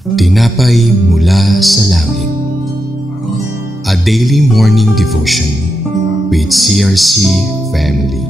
Tinapay mula sa langit. A daily morning devotion with CRC family.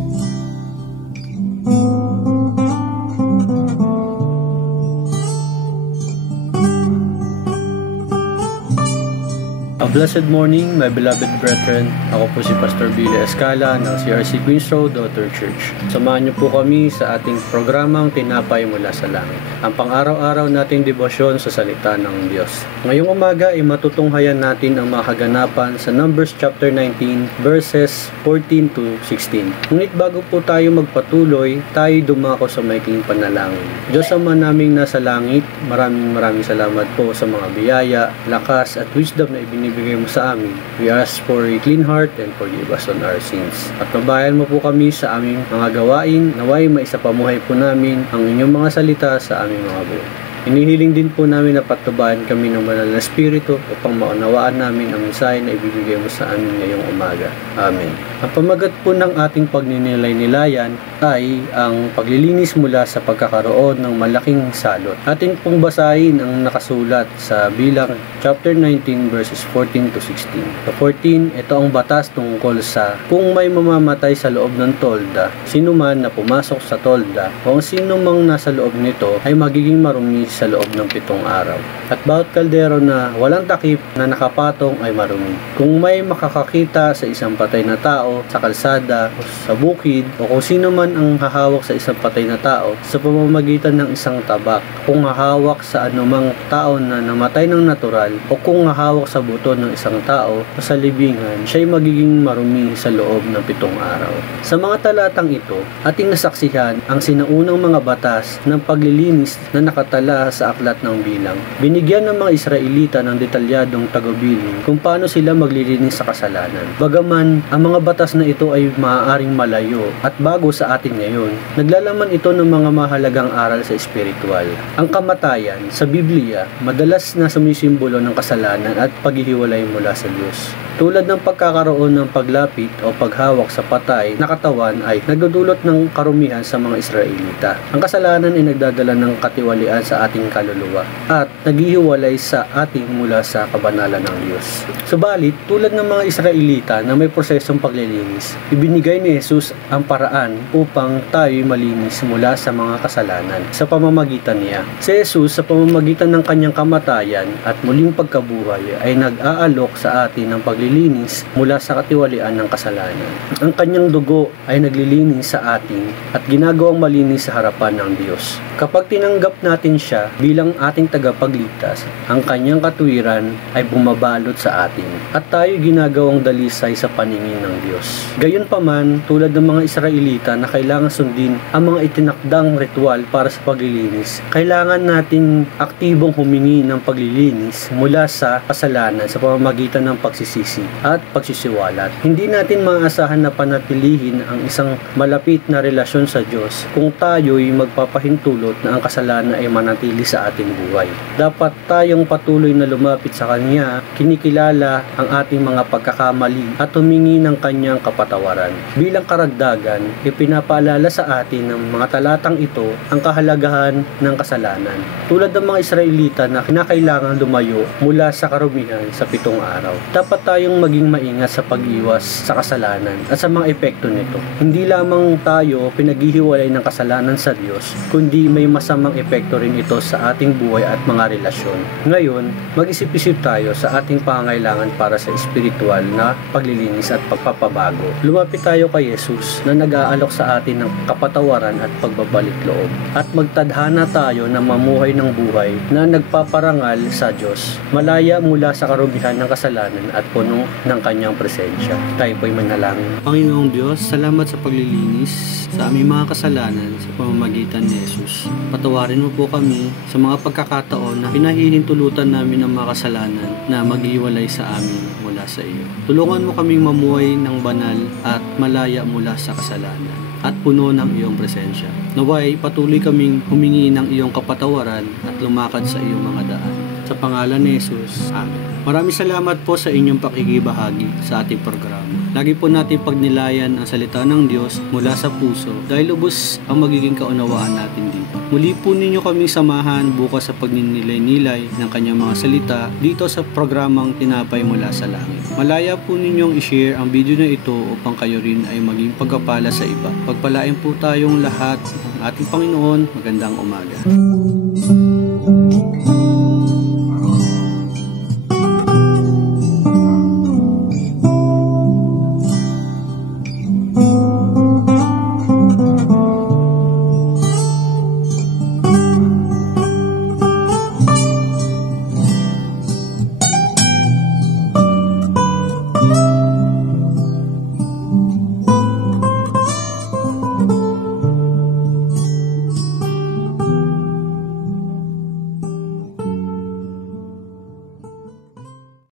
A blessed morning, my beloved brethren. Ako po si Pastor Billy Escala ng CRC Queens Road Daughter Church. Samahan niyo po kami sa ating programang Tinapay mula sa langit. Ang pang-araw-araw nating debosyon sa salita ng Diyos. Ngayong umaga ay matutunghayan natin ang mga kaganapan sa Numbers chapter 19 verses 14 to 16. Ngunit bago po tayo magpatuloy, tayo dumako sa maikling panalangin. Diyos Ama naming nasa langit, maraming salamat po sa mga biyaya, lakas at wisdom na ibinibigay mo sa amin. We ask for a clean heart and forgive us on our sins. At pabayan mo po kami sa aming mga gawain, naway maisapamuhay po namin ang inyong mga salita sa aming mga buhay. Inihiling din po namin na patubayan kami ng banal na Espiritu upang maunawaan namin ang mensahe na ibibigay mo sa amin ngayong umaga. Amen. Ang pamagat po ng ating pagninilay-nilayan ay ang paglilinis mula sa pagkakaroon ng malaking salot. Atin pong basahin ang nakasulat sa Bilang chapter 19 verses 14 to 16. Sa 14, ito ang batas tungkol sa kung may mamamatay sa loob ng tolda, sino man na pumasok sa tolda o sino mang nasa loob nito ay magiging marumi sa loob ng 7 araw. At bawat kaldero na walang takip na nakapatong ay marumi. Kung may makakakita sa isang patay na tao sa kalsada o sa bukid o kung sino man ang hahawak sa isang patay na tao sa pamamagitan ng isang tabak, kung hahawak sa anumang tao na namatay ng natural o kung hahawak sa buto ng isang tao o sa libingan, siya'y magiging marumi sa loob ng 7 araw. Sa mga talatang ito, ating nasaksihan ang sinaunang mga batas ng paglilinis na nakatala sa aklat ng Bilang. Binigyan ng mga Israelita ng detalyadong tagubilin kung paano sila maglilinis sa kasalanan. Bagaman ang mga batas na ito ay maaaring malayo at bago sa atin ngayon, naglalaman ito ng mga mahalagang aral sa espiritual. Ang kamatayan sa Biblia madalas na sumisimbolo ng kasalanan at paghihiwalay mula sa Diyos. Tulad ng pagkakaroon ng paglapit o paghawak sa patay na katawan ay nagdudulot ng karumihan sa mga Israelita. Ang kasalanan ay nagdadala ng katiwalian sa ating kaluluwa at naghihiwalay sa ating mula sa kabanalan ng Diyos. Subalit, tulad ng mga Israelita na may prosesong paglilinis, ibinigay ni Jesus ang paraan upang tayo'y malinis mula sa mga kasalanan sa pamamagitan niya. Si Jesus sa pamamagitan ng kanyang kamatayan at muling pagkabuhay ay nag-aalok sa atin ng paglilinis mula sa katiwalian ng kasalanan. Ang kanyang dugo ay naglilinis sa atin at ginagawang malinis sa harapan ng Diyos. Kapag tinanggap natin siya bilang ating tagapagligtas, ang kanyang katuwiran ay bumabalot sa atin at tayo ginagawang dalisay sa paningin ng Diyos. Gayunpaman, tulad ng mga Israelita na kailangan sundin ang mga itinakdang ritual para sa paglilinis, kailangan nating aktibong humingi ng paglilinis mula sa kasalanan sa pamamagitan ng pagsisisi at pagsisiwalat. Hindi natin maaasahan na panatilihin ang isang malapit na relasyon sa Diyos kung tayo'y magpapahintulot na ang kasalanan ay manatili sa ating buhay. Dapat tayong patuloy na lumapit sa Kanya, kinikilala ang ating mga pagkakamali at humingi ng Kanyang kapatawaran. Bilang karagdagan, ipinapaalala sa atin ng mga talatang ito ang kahalagahan ng kasalanan. Tulad ng mga Israelita na kinakailangan lumayo mula sa karumihan sa 7 araw. Dapat tayong maging maingat sa pag-iwas sa kasalanan at sa mga epekto nito. Hindi lamang tayo pinaghihiwalay ng kasalanan sa Diyos, kundi may masamang epekto rin ito sa ating buhay at mga relasyon. Ngayon, mag-isip-isip tayo sa ating pangangailangan para sa espiritual na paglilinis at pagpapabago. Lumapit tayo kay Jesus na nag-aalok sa atin ng kapatawaran at pagbabalik loob. At magtadhana tayo na mamuhay ng buhay na nagpaparangal sa Diyos, malaya mula sa karumihan ng kasalanan at puno ng Kanyang presensya. Tayo po'y manalangin. Panginoong Diyos, salamat sa paglilinis sa aming mga kasalanan sa pamamagitan ni Jesus. Patawarin mo po kami sa mga pagkakataon na pinahihintulutan namin ang mga kasalanan na maghiwalay sa amin mula sa iyo. Tulungan mo kaming mamuhay ng banal at malaya mula sa kasalanan at puno ng iyong presensya. Naway, patuloy kaming humingi ng iyong kapatawaran at lumakad sa iyong mga daan. Sa pangalan ni Jesus. Amen. Maraming salamat po sa inyong pakikibahagi sa ating programa. Lagi po natin pagnilayan ang salita ng Diyos mula sa puso dahil lubos ang magiging kaunawaan natin dito. Muli po ninyo kaming samahan bukas sa pagninilay-nilay ng kanyang mga salita dito sa programang Tinapay Mula sa Langit. Malaya po ninyong i-share ang video na ito upang kayo rin ay maging pagkapala sa iba. Pagpalain po tayong lahat ng ating Panginoon. Magandang umaga.